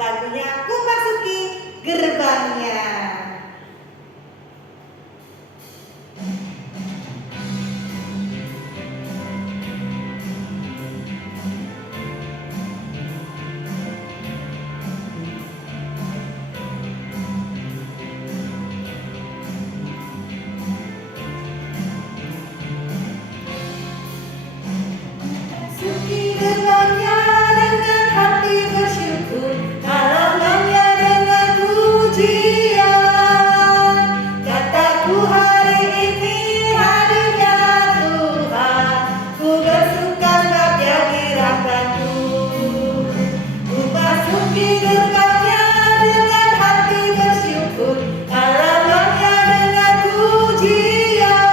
Lagunya Ku Masuki Gerbangnya. Masuki gerbangnya dengan hati bersyukur, halamannya dengan pujian. Kataku hari ini harinya Tuhan, ku bersuka sebab Dia gerakanku. Ku masuki gerbangnya dengan hati bersyukur, halamannya dengan pujian.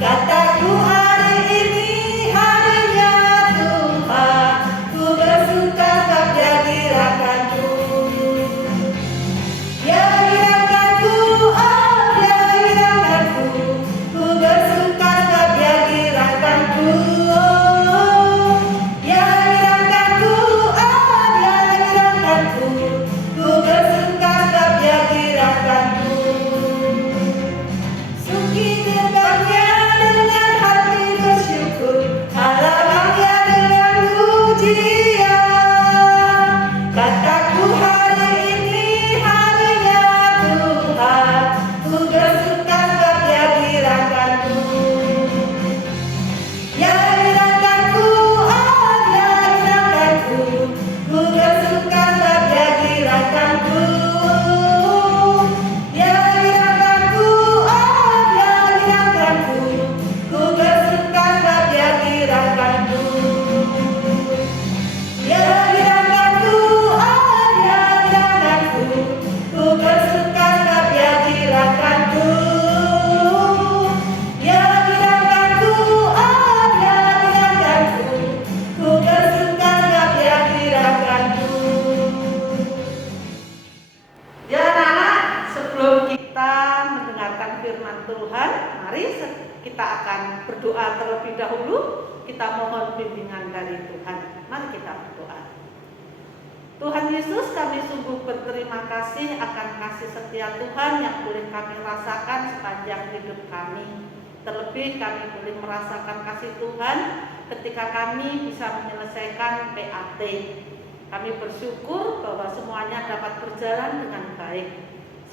Kataku hari ini harinya Tuhan, ku bersuka sebab Dia gerakanku. Dia gerakanku, oh Dia gerakanku, ku bersuka sebab Dia gerakanku. Dia gerakanku, oh Dia gerakanku, ku bersuka sebab Dia gerakanku. Suki gerbangnya dengan hati bersyukur, halamannya dengan pujian. Kataku hari ini harinya Tuhan, ku bersuka sebab Dia gerakanku. Dia gerakanku, oh Dia gerakanku, ku bersuka sebab Dia gerakanku. Dia gerakanku, oh Dia gerakanku, ku bersuka sebab Dia gerakanku. Dia gerakanku, oh Dia gerakanku, ku bersuka sebab Dia gerakanku. Dia gerakanku, oh Dia gerakanku, ku bersuka sebab Dia gerakanku. Ya anak-anak, sebelum kita mendengarkan firman Tuhan, mari kita akan berdoa terlebih dahulu. Kita mohon bimbingan dari Tuhan. Mari kita berdoa. Tuhan Yesus, kami sungguh berterima kasih akan kasih setia Tuhan yang boleh kami rasakan sepanjang hidup kami. Terlebih kami boleh merasakan kasih Tuhan ketika kami bisa menyelesaikan PAT. Kami bersyukur bahwa semuanya dapat berjalan dengan baik.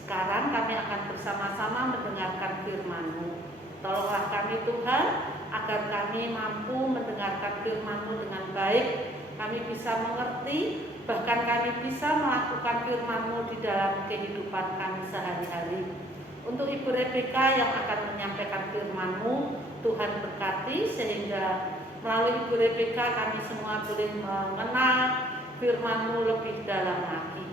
Sekarang kami akan bersama-sama mendengarkan firman-Mu. Tolonglah kami Tuhan, agar kami mampu mendengarkan firman-Mu dengan baik. Kami bisa mengerti, bahkan kami bisa melakukan firman-Mu di dalam kehidupan kami sehari-hari. Untuk Ibu Rebeka yang akan menyampaikan firman-Mu, Tuhan berkati sehingga melalui Ibu Rebeka kami semua boleh mengenal firman-Mu lebih dalam lagi.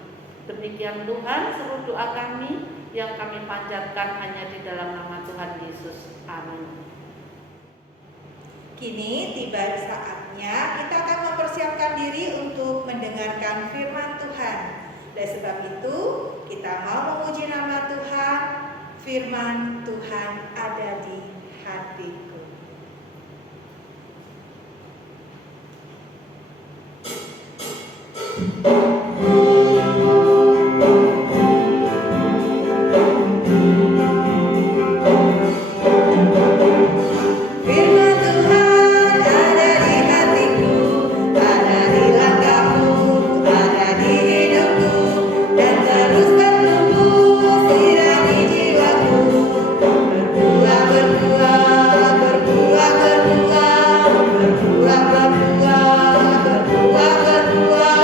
Demikian Tuhan, seluruh doa kami yang kami panjatkan hanya di dalam nama Tuhan Yesus. Amin. Kini tiba saatnya kita akan mempersiapkan diri untuk mendengarkan firman Tuhan. Oleh sebab itu, kita mau memuji nama Tuhan. Firman Tuhan ada di hatiku. Firman Tuhan ada di hatiku, ada di langkahku, ada di hidupku, dan terus bertumbuh sirami jiwaku. Berbuah, berbuah, berbuah, berbuah, berbuah, berbuah, berbuah, berbuah.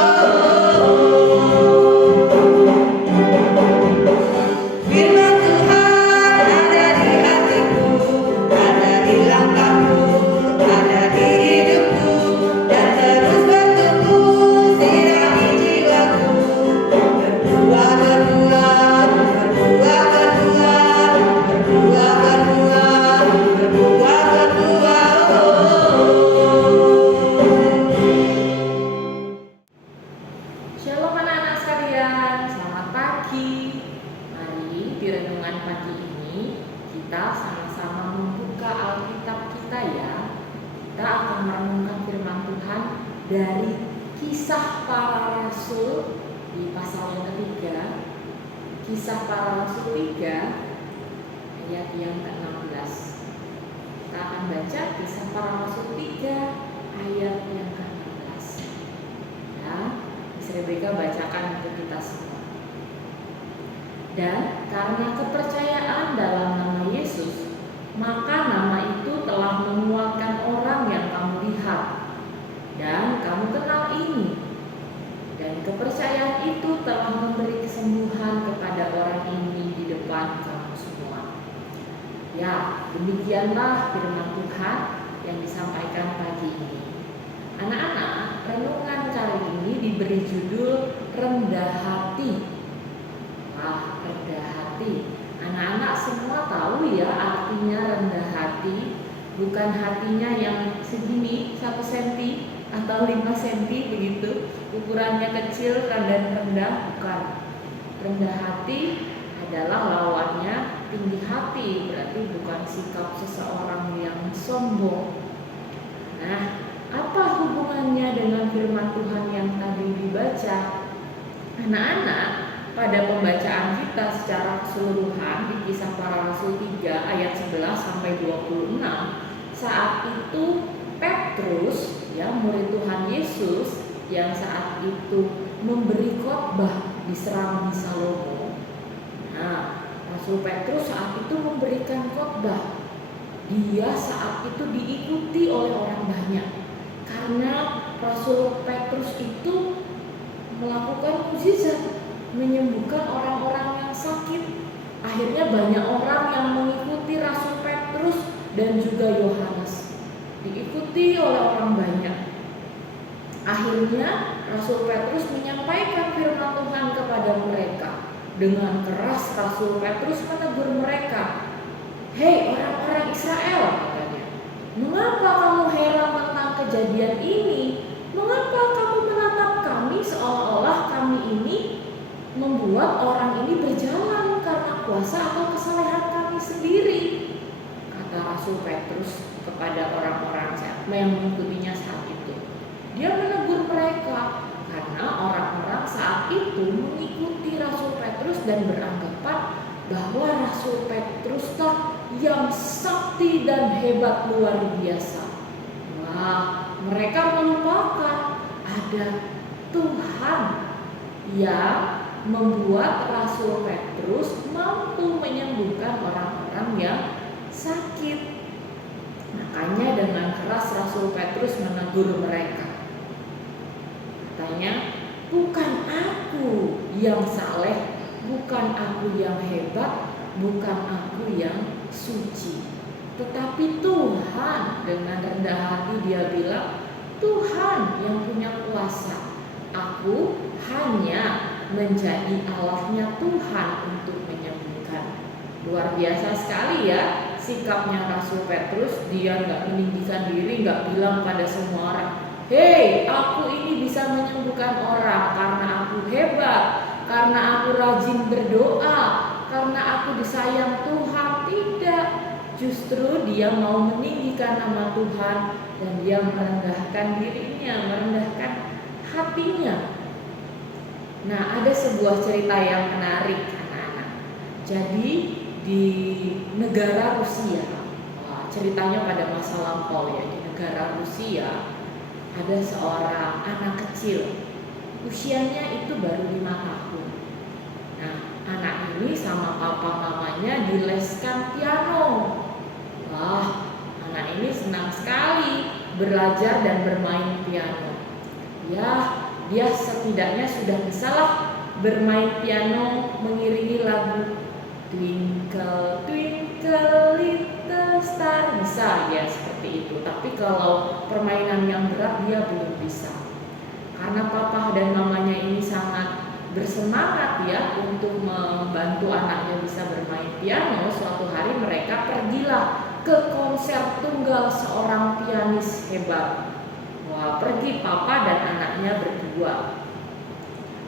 pagi. Mari di renungan pagi ini kita sama-sama membuka Alkitab kita ya. Kita akan merenungkan firman Tuhan dari Kisah Para Rasul di pasal yang ketiga. Kisah Para Rasul 3 ayat yang ke-16. Kita akan baca Kisah Para Rasul 3 ayat yang ke-16. Ya, Miss Rebecca bacakan untuk kita semua. Dan karena kepercayaan dalam nama Yesus, maka nama itu telah menguatkan orang yang kamu lihat dan kamu kenal ini. Dan kepercayaan itu telah memberi kesembuhan kepada orang ini di depan kamu semua. Ya, demikianlah firman Tuhan yang disampaikan pagi ini. Anak-anak, renungan kali ini diberi judul rendah hati. Wah, rendah hati. Anak-anak semua tahu ya artinya rendah hati. Bukan hatinya yang segini 1 cm atau 5 cm begitu, ukurannya kecil dan rendah, bukan. Rendah hati adalah lawannya tinggi hati, berarti bukan sikap seseorang yang sombong. Nah, apa hubungannya dengan firman Tuhan yang tadi dibaca? Anak-anak, pada pembacaan kita secara keseluruhan di Kisah Para Rasul 3 ayat 11 sampai 26, saat itu Petrus, ya murid Tuhan Yesus yang saat itu memberi khotbah di Serambi Salomo. Nah, Rasul Petrus saat itu memberikan khotbah. Dia saat itu diikuti oleh orang banyak karena Rasul Petrus itu melakukan mukjizat, menyembuhkan orang-orang yang sakit. Akhirnya banyak orang yang mengikuti Rasul Petrus dan juga Yohanes. Diikuti oleh orang banyak. Akhirnya Rasul Petrus menyampaikan firman Tuhan kepada mereka. Dengan keras Rasul Petrus menegur mereka. "Hei orang-orang Israel," katanya, "mengapa kamu heran tentang kejadian ini? Mengapa kamu menatap kami seolah-olah kami ini membuat orang ini berjalan karena kuasa atau kesalehan kami sendiri?" Kata Rasul Petrus kepada orang-orang yang mengikutinya saat itu. Dia menegur mereka karena orang-orang saat itu mengikuti Rasul Petrus dan beranggapan bahwa Rasul Petrus yang sakti dan hebat luar biasa. Wah, mereka melupakan ada Tuhan yang membuat Rasul Petrus mampu menyembuhkan orang-orang yang sakit. Makanya dengan keras Rasul Petrus menegur mereka. Katanya, "Bukan aku yang saleh, bukan aku yang hebat, bukan aku yang suci, tetapi Tuhan." Dengan rendah hati dia bilang, "Tuhan yang punya kuasa. Aku hanya menjadi alatnya Tuhan untuk menyembuhkan." Luar biasa sekali ya sikapnya Rasul Petrus. Dia nggak meninggikan diri, nggak bilang pada semua orang, "Hei, aku ini bisa menyembuhkan orang karena aku hebat, karena aku rajin berdoa, karena aku disayang Tuhan." Tidak, justru dia mau meninggikan nama Tuhan dan dia merendahkan dirinya, merendahkan hatinya. Nah, ada sebuah cerita yang menarik anak-anak. Jadi di negara Rusia, ceritanya pada masa lampau ya, di negara Rusia ada seorang anak kecil, usianya itu baru 5 tahun. Nah, anak ini sama papa mamanya dileskan piano. Wah, anak ini senang sekali belajar dan bermain piano. Ya, dia setidaknya sudah bisalah bermain piano mengiringi lagu Twinkle Twinkle Little Star, bisa ya seperti itu. Tapi kalau permainan yang berat dia belum bisa. Karena papa dan mamanya ini sangat bersemangat ya untuk membantu anaknya bisa bermain piano, suatu hari mereka pergilah ke konser tunggal seorang pianis hebat. Wah, pergi papa dan anaknya berdua.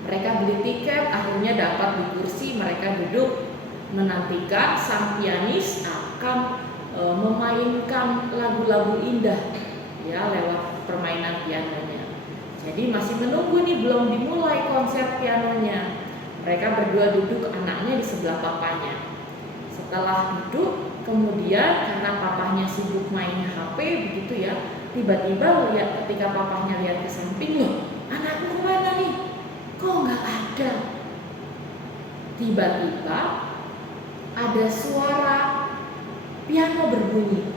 Mereka beli tiket, akhirnya dapat di kursi, mereka duduk menantikan sang pianis akan memainkan lagu-lagu indah ya lewat permainan pianonya. Jadi masih menunggu nih, belum dimulai konser pianonya. Mereka berdua duduk, anaknya di sebelah papanya. Setelah duduk, kemudian karena papahnya sibuk main HP begitu ya, tiba-tiba lihat ketika papahnya lihat ke samping, loh, anakku kemana nih? Kok nggak ada? Tiba-tiba ada suara piano berbunyi,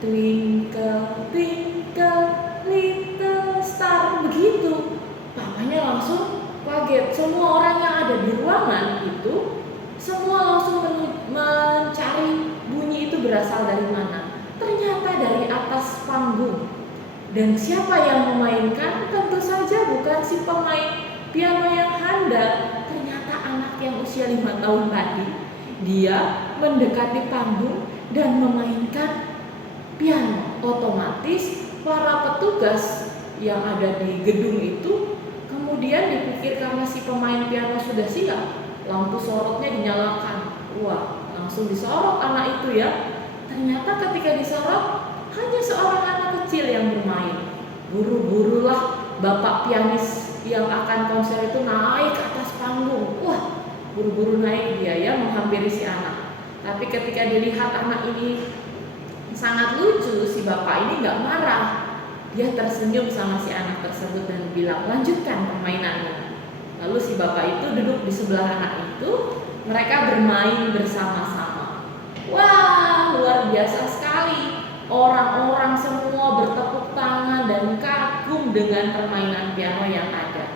twinkle twinkle little star, begitu. Papanya langsung kaget. Semua orang yang ada di ruangan itu semua langsung mencari bunyi itu berasal dari mana. Ternyata dari atas panggung. Dan siapa yang memainkan? Tentu saja bukan si pemain piano yang handal. Ternyata anak yang usia 5 tahun tadi, dia mendekati panggung dan memainkan piano. Otomatis para petugas yang ada di gedung itu kemudian dipikir karena si pemain piano sudah siap, lampu sorotnya dinyalakan. Wah, langsung disorot anak itu ya. Ternyata ketika disorot hanya seorang anak kecil yang bermain. Buru-burulah bapak pianis yang akan konser itu naik ke atas panggung. Wah, buru-buru naik dia ya, menghampiri si anak. Tapi ketika dilihat anak ini sangat lucu, si bapak ini nggak marah. Dia tersenyum sama si anak tersebut dan bilang, lanjutkan permainanmu. Lalu si bapak itu duduk di sebelah anak itu. Mereka bermain bersama-sama. Wah, luar biasa sekali. Orang-orang semua bertepuk tangan dan kagum dengan permainan piano yang ada.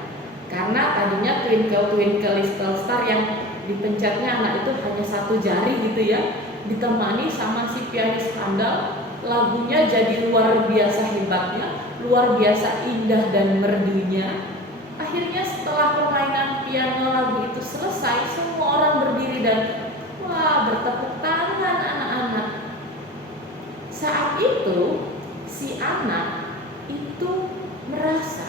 Karena tadinya Twinkle Twinkle Little Star yang dipencetnya anak itu hanya satu jari gitu ya, ditemani sama si pianis handal, lagunya jadi luar biasa hebatnya, luar biasa indah dan merdunya. Akhirnya setelah permainan piano lagu itu selesai, semua orang berdiri dan wah, bertepuk tangan anak-anak. Saat itu si anak itu merasa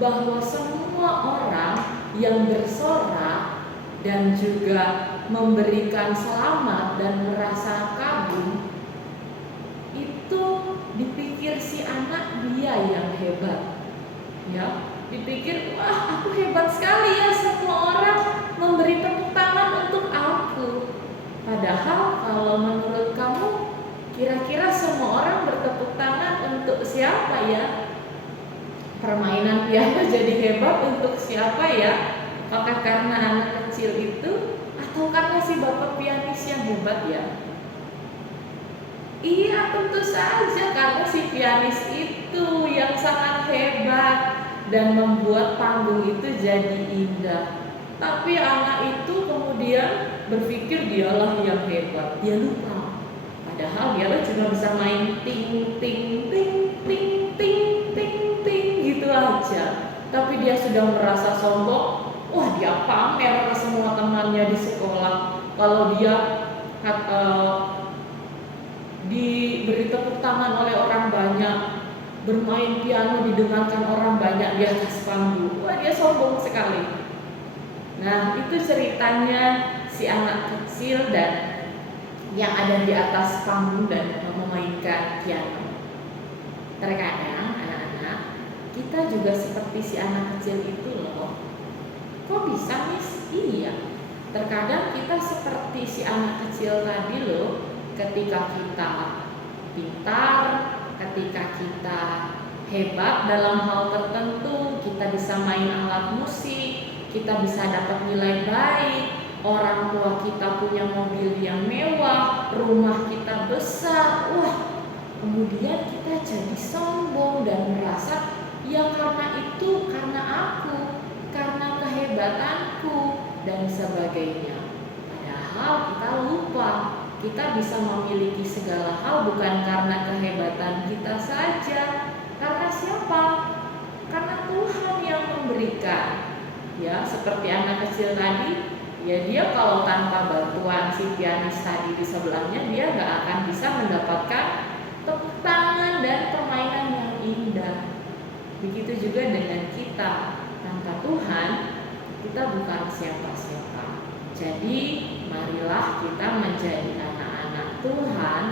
bahwa semua orang yang bersorak dan juga memberikan selamat dan merasa kagum itu dipikir si anak dia yang hebat. Ya, dipikir, wah, aku hebat sekali ya, semua orang memberi tepuk tangan untuk aku. Padahal kalau menurut kamu, kira-kira semua orang bertepuk tangan untuk siapa ya? Permainan piano jadi hebat untuk siapa ya? Apakah karena anak kecil itu atau karena si bapak pianis yang hebat ya? Iya, tentu saja karena si pianis itu yang sangat hebat dan membuat panggung itu jadi indah. Tapi anak itu kemudian berpikir dialah yang hebat. Dia lupa. Padahal dia cuma bisa main ting ting ting ting ting ting ting gitu aja. Tapi dia sudah merasa sombong. Wah, dia pamer ke semua temannya di sekolah kalau dia diberi tepuk tangan oleh orang banyak, bermain piano didengarkan orang banyak di atas panggung. Wah, dia sombong sekali. Nah, itu ceritanya si anak kecil dan yang ada di atas panggung dan memainkan piano. Terkadang anak-anak, kita juga seperti si anak kecil itu loh. Kok bisa, Miss? Iya. Terkadang kita seperti si anak kecil tadi loh. Ketika kita pintar, ketika kita hebat dalam hal tertentu, kita bisa main alat musik, kita bisa dapat nilai baik, orang tua kita punya mobil yang mewah, rumah kita besar, wah, kemudian kita jadi sombong dan merasa, ya karena itu, karena aku, karena kehebatanku, dan sebagainya. Padahal kita lupa, kita bisa memiliki segala hal bukan karena kehebatan kita saja. Karena siapa? Karena Tuhan yang memberikan. Ya, seperti anak kecil tadi, ya dia kalau tanpa bantuan si pianis tadi di sebelahnya, dia gak akan bisa mendapatkan tepuk tangan dan permainan yang indah. Begitu juga dengan kita, tanpa Tuhan kita kita bukan siapa-siapa. Jadi marilah kita menjadi anak-anak Tuhan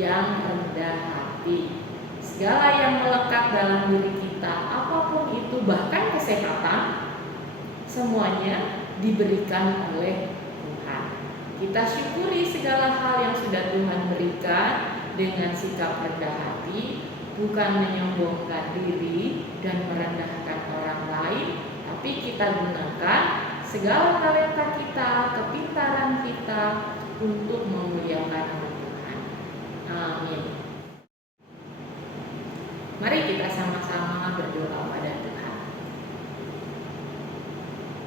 yang rendah hati. Segala yang melekat dalam diri kita, apapun itu, bahkan kesehatan, semuanya diberikan oleh Tuhan. Kita syukuri segala hal yang sudah Tuhan berikan dengan sikap rendah hati, bukan menyombongkan diri dan merendahkan orang lain, tapi kita gunakan segala talenta kita, kepintaran kita untuk memuliakan nama Tuhan. Amin. Mari kita sama-sama berdoa pada Tuhan.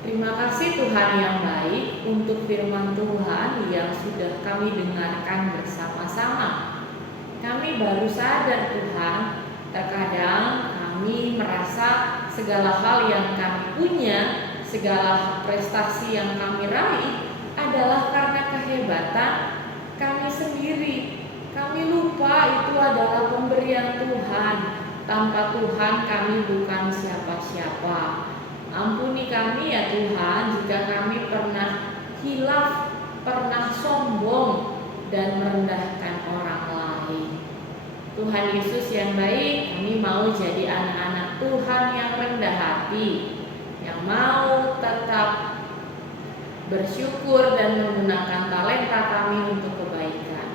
Terima kasih Tuhan yang baik untuk firman Tuhan yang sudah kami dengarkan bersama-sama. Kami baru sadar Tuhan, terkadang kami merasa segala hal yang kami punya, segala prestasi yang kami raih adalah karena kehebatan kami sendiri. Kami lupa itu adalah pemberian Tuhan. Tanpa Tuhan kami bukan siapa-siapa. Ampuni kami ya Tuhan jika kami pernah hilaf, pernah sombong dan merendahkan orang lain. Tuhan Yesus yang baik, kami mau jadi anak-anak Tuhan yang rendah hati, yang mau tetap bersyukur dan menggunakan talenta kami untuk kebaikan.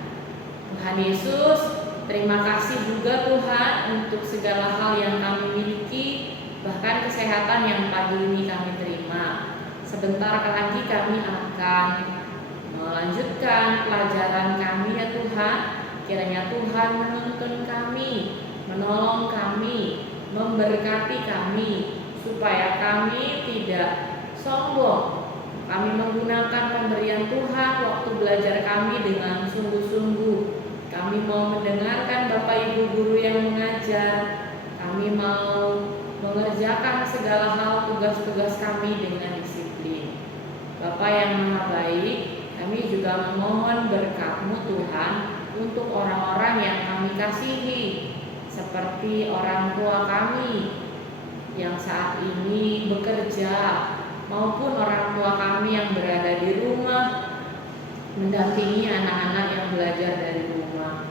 Tuhan Yesus, terima kasih juga Tuhan untuk segala hal yang kami miliki, bahkan kesehatan yang pagi ini kami terima. Sebentar lagi kami akan melanjutkan pelajaran kami ya Tuhan. Kiranya Tuhan menuntun kami, menolong kami, memberkati kami, supaya kami tidak sombong. Kami menggunakan pemberian Tuhan waktu belajar kami dengan sungguh-sungguh. Kami mau mendengarkan Bapak Ibu guru yang mengajar. Kami mau mengerjakan segala hal tugas-tugas kami dengan disiplin. Bapa yang Maha Baik, kami juga memohon berkat-Mu Tuhan untuk orang-orang yang kami kasihi, seperti orang tua kami yang saat ini bekerja, maupun orang tua kami yang berada di rumah mendampingi anak-anak yang belajar dari rumah.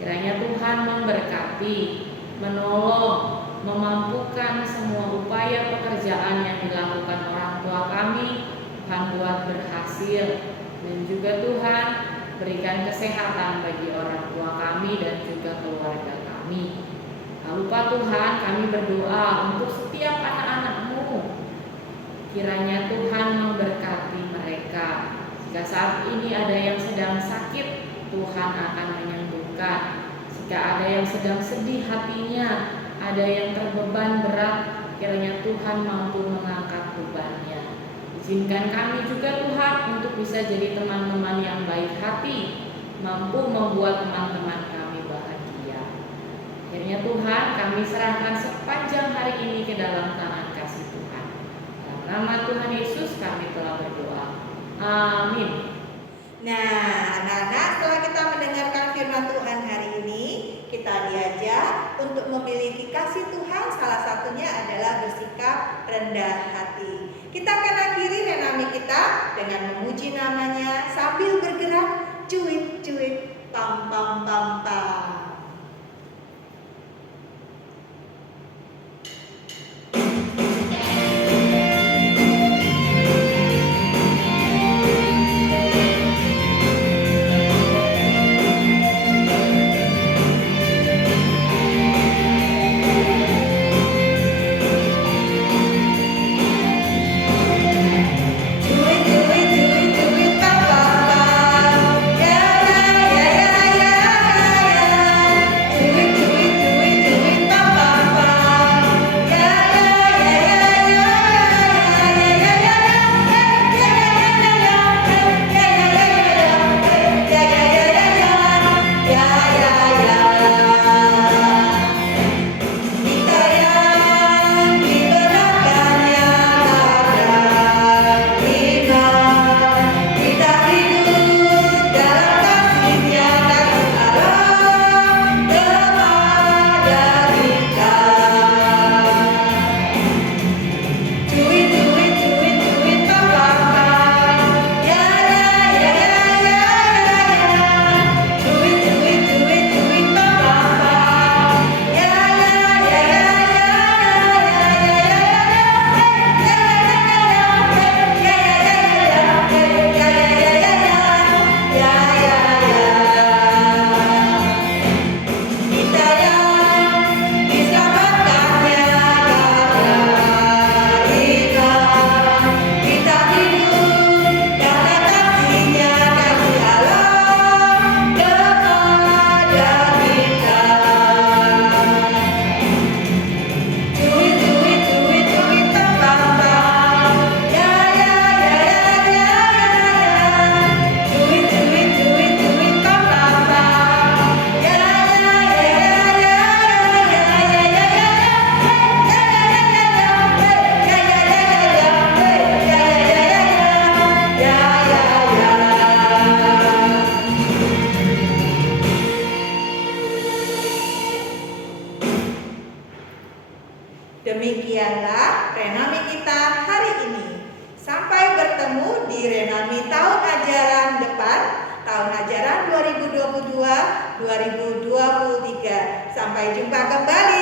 Kiranya Tuhan memberkati, menolong, memampukan semua upaya pekerjaan yang dilakukan orang tua kami, Tuhan buat berhasil. Dan juga Tuhan berikan kesehatan bagi orang tua kami dan juga keluarga kami. Tak lupa Tuhan, kami berdoa untuk setiap anak-anak-Mu. Kiranya Tuhan memberkati mereka. Jika saat ini ada yang sedang sakit, Tuhan akan menyembuhkan. Jika ada yang sedang sedih hatinya, ada yang terbeban berat, kiranya Tuhan mampu mengangkat bebannya. Izinkan kami juga Tuhan untuk bisa jadi teman-teman yang baik hati, mampu membuat teman-teman kami bahagia. Akhirnya Tuhan, kami serahkan sepanjang hari ini ke dalam tangan kasih Tuhan. Dalam nama Tuhan Yesus kami telah berdoa. Amin. Nah, anak-anak, setelah kita mendengarkan firman Tuhan hari ini, kita diajar untuk memiliki kasih Tuhan. Salah satunya adalah bersikap rendah hati. Kita akan akhiri renami kita dengan memuji namanya sambil bergerak cuit-cuit pam pam pam pam. Renami tahun ajaran depan, tahun ajaran 2022-2023. Sampai jumpa kembali.